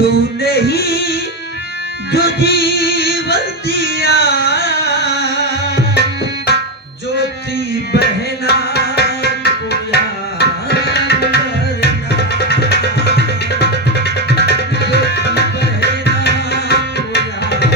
तूने ही जो जीवन दिया ज्योति बहना को याद करना, ज्योति बहना को याद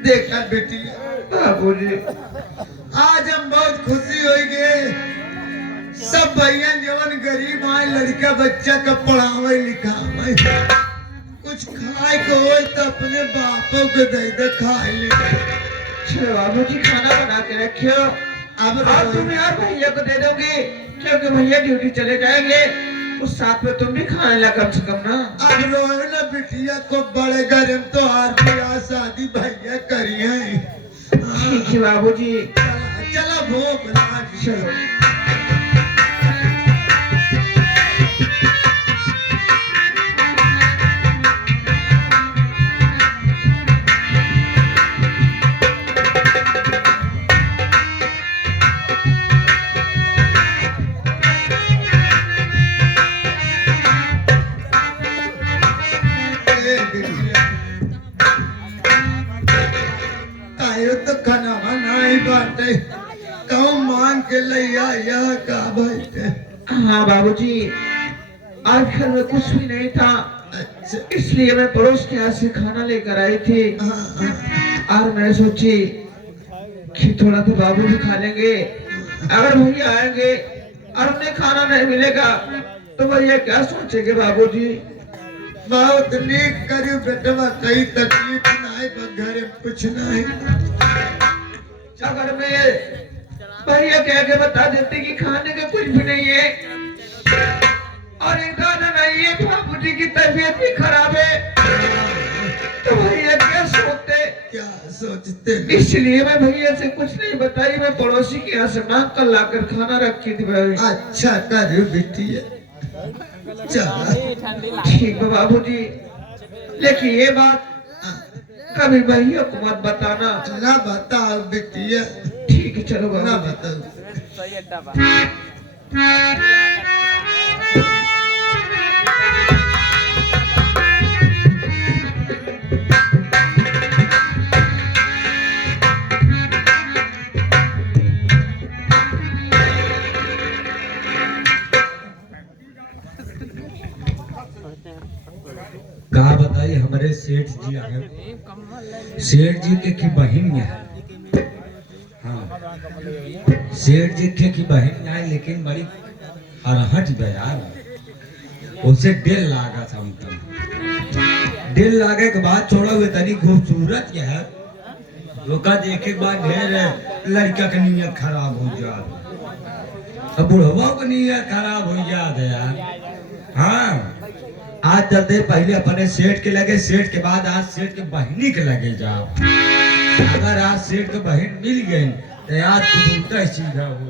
देखा बेटी बाबूजी। आज हम बहुत खुशी हो गए। सब भैया जवन गरीब आए लड़का बच्चा का पढ़ावे लिखावे, कुछ खाए को हो तो अपने बापों को दे दे खाए ले। चलो बाबूजी खाना बना के रखियो, अब तुम यार भैया को दे दोगे क्योंकि भैया ड्यूटी चले जाएंगे, उस साथ में तुम भी खाने लगा कम से कम ना। अब रोए ना बिटिया को, बड़े घर में तो हार ब्याह शादी भैया करी है। ठीक है बाबूजी, चला भूख लगी। चलो। तो खाना बनाई बाटे कहूँ मांग के लिया यह का बैठे। हाँ बाबूजी, आज घर में कुछ भी नहीं था, अच्छा इसलिए मैं पड़ोस के यहाँ से खाना लेकर आई थी। और मैं सोची कि थोड़ा तो बाबू भी खा लेंगे, अगर भैया आएंगे और उन्हें खाना नहीं मिलेगा तो भैया क्या सोचेंगे बाबूजी। बहुत नीक करी बेटवा, कई तकलीफ नहीं घर में कुछ नहीं। अगर मैं भैया कह के बता देते कि खाने का कुछ भी नहीं है और खाना नहीं है, बाबूजी की तबीयत भी खराब है, तो भैया क्या सोचते। इसलिए मैं भैया से कुछ नहीं बताई, मैं पड़ोसी के यहाँ से मांग कर लाकर खाना रखी थी भाई। अच्छा करो बिटिया, चला ठीक है बाबूजी, लेकिन ये बात कभी भैया को मत बताना। ना बताओ बिटिया। ठीक है चलो ना बाबू। बताओ। कहा बताई हमारे सेठ जी आए, सेठ जी के की बहन है। हाँ सेठ जी के की बहन आए, लेकिन बड़ी हरहट यार, उसे दिल लागा था मतलब। दिल लागे के बाद छोड़ा हुए तनी खूबसूरत है, लोका देखे के बाद ढेर लड़का की नीयत खराब हो जात, बुढ़वा की नीयत खराब हो जात है यार। हाँ आज चलते पहले अपने सेठ के लगे, सेठ के बाद आज सेठ के बहनी के लगे जाओ। अगर आज सेठ के बहन मिल गई तो आज कुछ उल्टा सीधा हो।